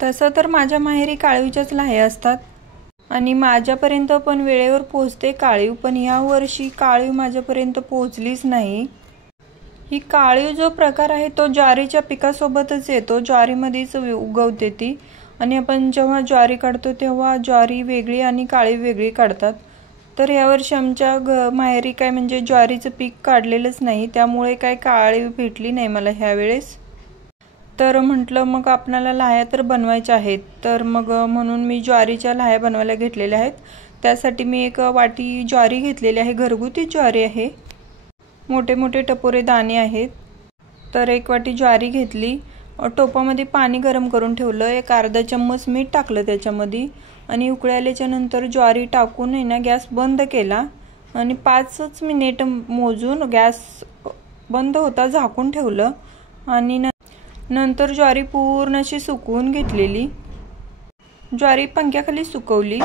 तसं तर माझ्या माहेरी काळीवच्याच लाह्या असतात आणि माझ्यापर्यंत पण वेळेवर पोहोचते काळीव, पण या वर्षी काळीव माझ्यापर्यंत पोहोचलीच नाही। ही काळीव जो प्रकार आहे तो ज्वारीच्या पिकासोबतच येतो, ज्वारीमध्येच उगवते ती। आणि आपण जेव्हा ज्वारी काढतो तेव्हा ज्वारी वेगळी आणि काळीव वेगळी काढतात। तर यावर्षी आमच्या माहेरी काय म्हणजे ज्वारीचं पीक काढलेलंच नाही, त्यामुळे काय काळीव भेटली नाही मला ह्या वेळेस। तर म्हटलं मग आपल्याला लाह्या तर बनवायच्या आहेत, तर मग म्हणून मी ज्वारीच्या लाह्या बनवायला घेतलेल्या आहेत। त्यासाठी मी एक वाटी ज्वारी घेतलेली आहे, घरगुती ज्वारी आहे, मोठे मोठे टपोरे दाणे आहेत। तर एक वाटी ज्वारी घेतली, टोपामध्ये पाणी गरम करून ठेवलं, एक अर्धा चम्मच मीठ टाकलं त्याच्यामध्ये आणि उकळी आल्याच्या नंतर ज्वारी टाकून आहे ना गॅस बंद केला आणि 5 मिनिट मोजून गॅस बंद होता झाकून ठेवलं आणि नंतर ज्वारी पूर्ण अशी सुकवून घेतलेली। ज्वारी पंख्याखाली सुकवली,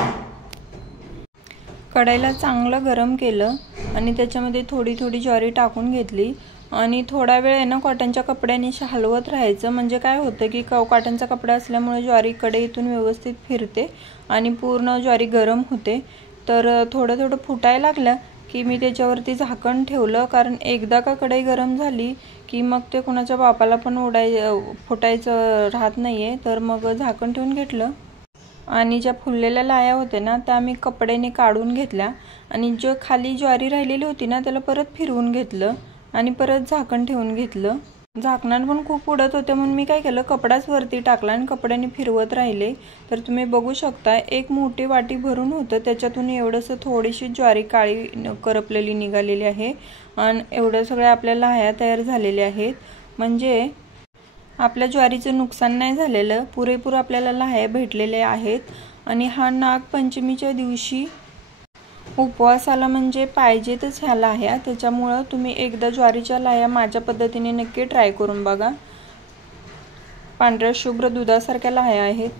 कढईला चांगलं गरम केलं आणि त्याच्यामध्ये थोडी थोडी ज्वारी टाकून घेतली आणि थोडा वेळ आहे ना कॉटनच्या कपड्याने हलवत राहायचं, म्हणजे काय होतं की कॉटनचा कपडा असल्यामुळे ज्वारी कढईतून व्यवस्थित फिरते आणि पूर्ण ज्वारी गरम होते। तर थोडं थोडं फुटायला लागलं की मी त्याच्यावरती झाकण ठेवलं, कारण एकदा का कढई गरम झाली की मग ते कोणाच्या बापाला पण फुटायचं राहत नाहीये। तर मग झाकण ठेवून घेतलं आणि ज्या फुललेल्या लाह्या होत्या ना त्या मी कपड्याने काढून घेतल्या आणि जो खाली ज्वारी राहिलेली होती ना त्याला परत फिरवून घेतलं आणि परत झाकण ठेवून घेतलं। झाकणानं पण खूप उडत होते म्हणून मी काय केलं, कपडाच वरती टाकला आणि कपड्याने फिरवत राहिले। तर तुम्ही बघू शकता एक मोठी वाटी भरून होतं, त्याच्यातून एवढंसं थोडीशी ज्वारी काळी करपलेली निघालेली आहे आणि एवढं सगळं आपल्या लाह्या तयार झालेल्या आहेत, म्हणजे आपल्या ज्वारीचं नुकसान नाही झालेलं, पुरेपूर आपल्याला लाह्या भेटलेल्या आहेत। आणि हा नागपंचमीच्या दिवशी उपवासाला म्हणजे पाहिजेतच ह्या लाह्या, त्याच्यामुळं तुम्ही एकदा ज्वारीच्या लाह्या माझ्या पद्धतीने नक्की ट्राय करून बघा। पांढऱ्या शुभ्र दुधासारख्या लाह्या आहेत।